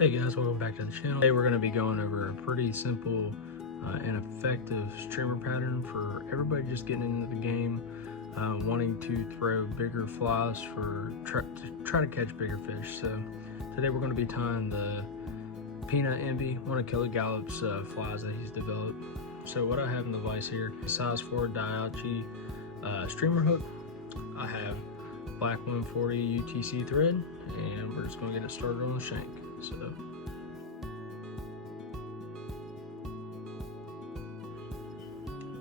Hey guys, welcome back to the channel. Today we're going to be going over a pretty simple and effective streamer pattern for everybody just getting into the game, wanting to throw bigger flies to try to catch bigger fish. So today we're going to be tying the Peanut Envy, one of Kelly Gallup's flies that he's developed. So what I have in the vise here is size 4 Daiichi streamer hook. I have black 140 UTC thread, and we're just going to get it started on the shank. So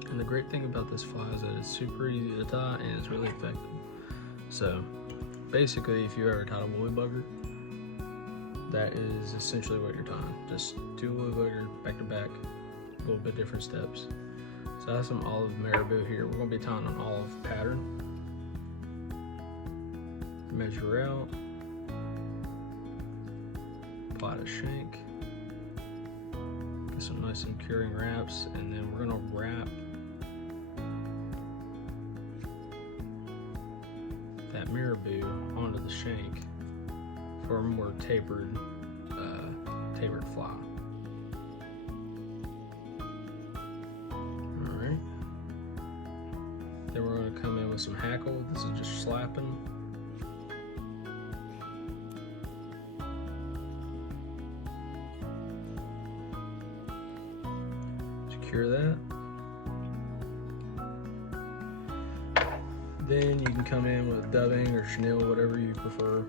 and the great thing about this fly is that it's super easy to tie and it's really effective. So basically, if you ever tied a woolly bugger, that is essentially what you're tying. Just two woolly bugger back to back, a little bit different steps. So I have some olive marabou here. We're going to be tying an olive pattern. Measure out, apply to shank, get some nice and curing wraps, and then we're going to wrap that marabou onto the shank for a more tapered fly. Alright, then we're going to come in with some hackle. This is just slapping. Secure that. Then you can come in with dubbing or chenille, whatever you prefer.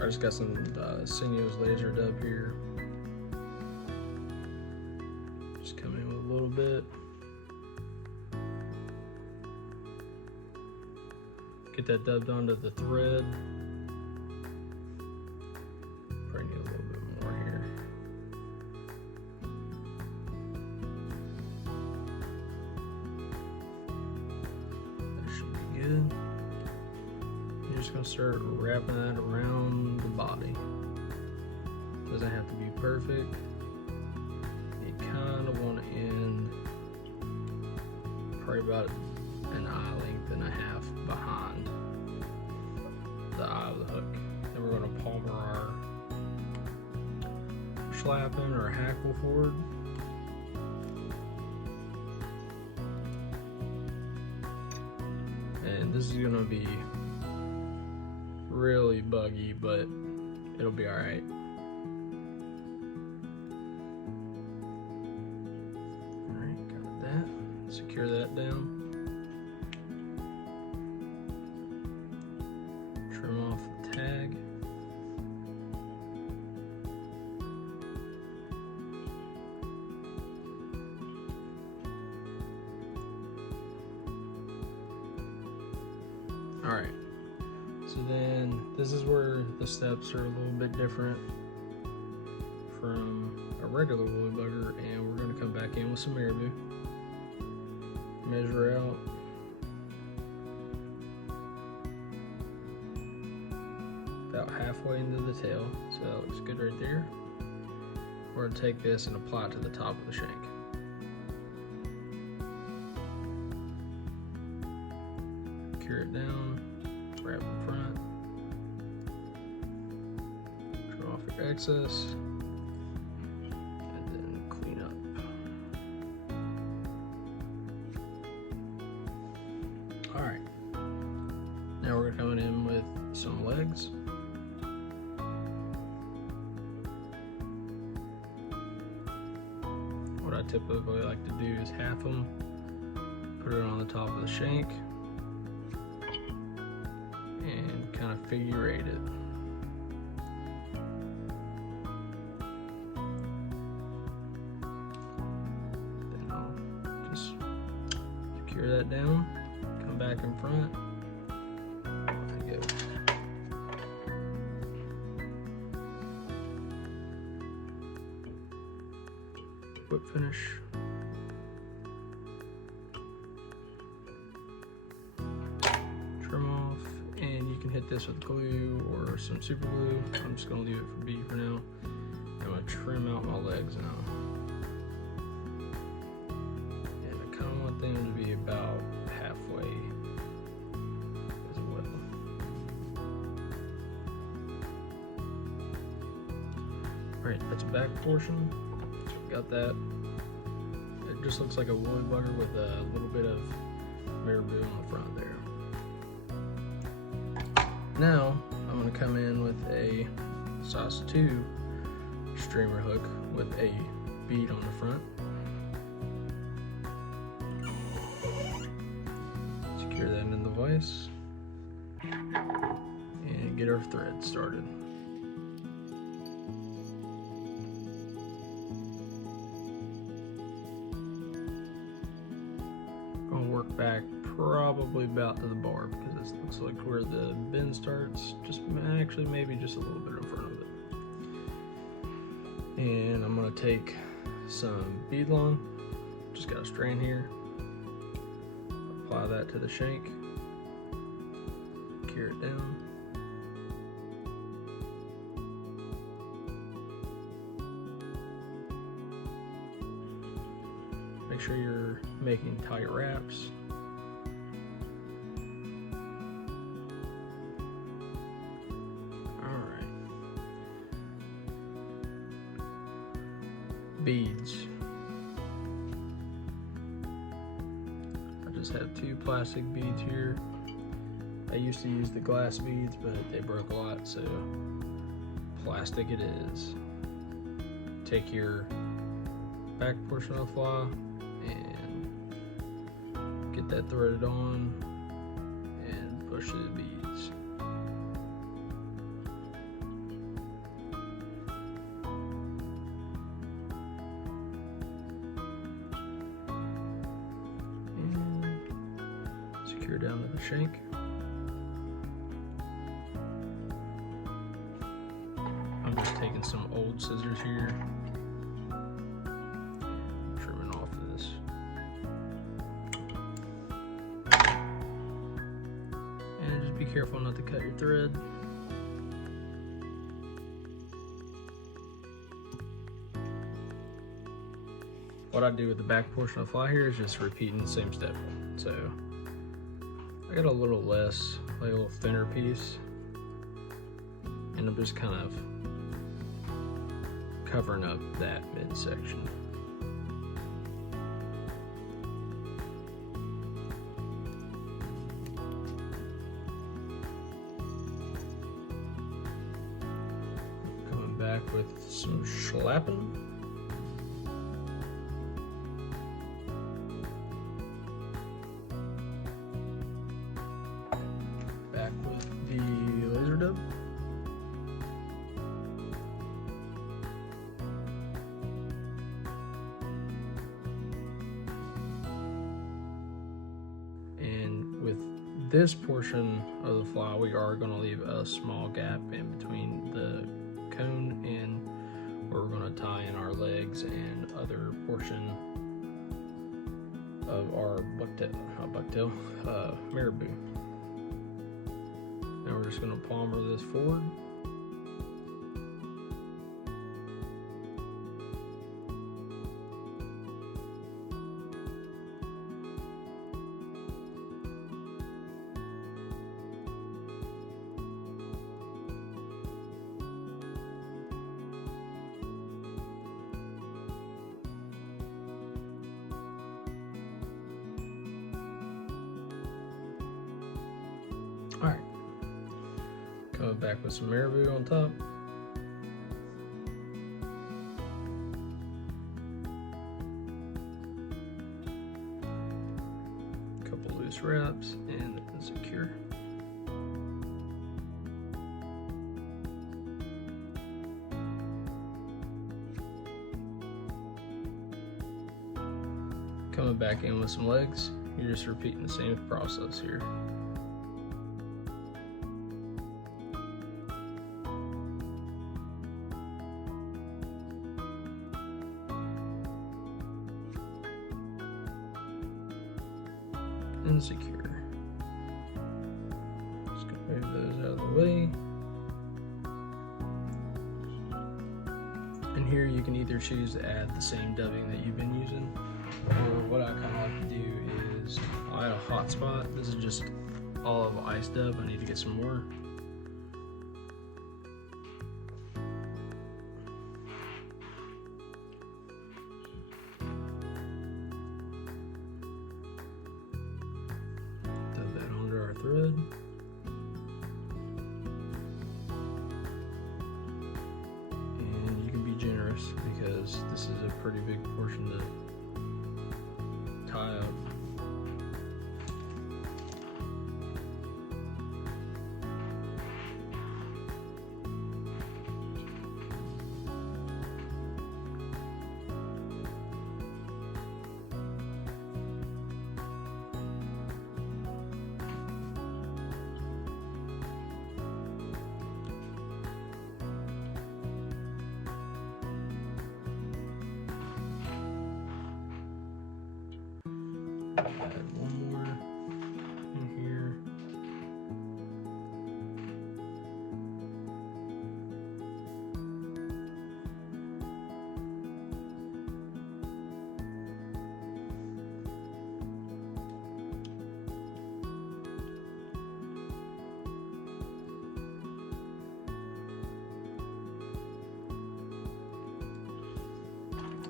I just got some Sinio's laser dub here. Just come in with a little bit. Get that dubbed onto the thread. Probably need a little bit more here. Good. You're just going to start wrapping that around the body. Doesn't have to be perfect. You kind of want to end probably about an eye length and a half behind the eye of the hook. Then we're going to palmer our slapping or hackle forward. And this is gonna be really buggy, but it'll be all right. All right, got that. Secure that down. Trim off the tag. All right, so then this is where the steps are a little bit different from a regular woolly bugger, and we're going to come back in with some marabou. Measure out. About halfway into the tail, so that looks good right there. We're going to take this and apply it to the top of the shank. Secure it down, wrap in front, trim off your excess, and then clean up. Alright, now we're coming in with some legs. What I typically like to do is half them, put it on the top of the shank, and kind of figure eight it. Then I'll just secure that down, come back in front, off you go. Whip finish. Trim off, and you can hit this with glue or some super glue. I'm just gonna leave it for B for now. I'm gonna trim out my legs now. And I kinda want them to be about halfway as well. Alright, that's a back portion. So we got that. It just looks like a wood butter with a little bit of marabou on the front there. Now I'm going to come in with a size 2 streamer hook with a bead on the front. Secure that in the vise and get our thread started. Gonna work back probably about to the bar because this looks like where the bend starts, just actually maybe just a little bit in front of it. And I'm gonna take some beadline, just got a strand here, apply that to the shank, cure it down. Make sure you're making tight wraps. Alright. Beads. I just have 2 plastic beads here. I used to use the glass beads, but they broke a lot, so plastic it is. Take your back portion of the fly and get that threaded on and push through the beads. And secure down to the shank. I'm just taking some old scissors here. Trimming off this. And just be careful not to cut your thread. What I do with the back portion of the fly here is just repeating the same step. So I got a little less, like a little thinner piece, and I'm just kind of covering up that midsection. Coming back with some schlappen. Back with the laser dub. And with this portion of the fly, we are going to leave a small gap in between the cone and where we're going to tie in our legs and other portion of our marabou. Now we're just going to palmer this forward. Alright, coming back with some marabou on top. Couple loose wraps and secure. Coming back in with some legs, you're just repeating the same process here. And secure. Just gonna move those out of the way. And here you can either choose to add the same dubbing that you've been using, or what I kind of like to do is I have a hot spot. This is just all of ice dub. I need to get some more. because this is a pretty big portion to tie up. Add one more in here.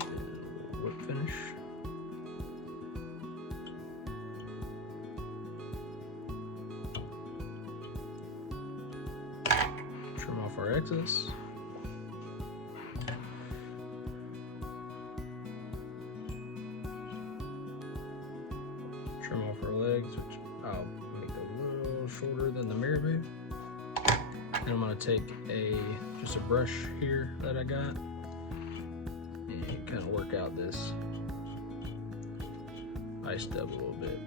And whip finish. Trim off our excess. Trim off our legs, which I'll make a little shorter than the marabou. And I'm gonna take just a brush here that I got and kind of work out this ice dub a little bit.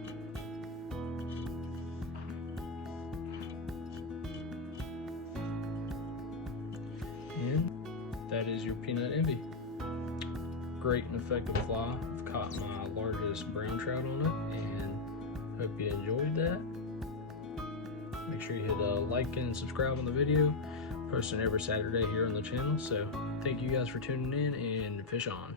And that is your peanut envy. Great and effective fly. I've caught my largest brown trout on it, and hope you enjoyed that. Make sure you hit like and subscribe on the video. Posting every Saturday here on the channel. So thank you guys for tuning in, and fish on.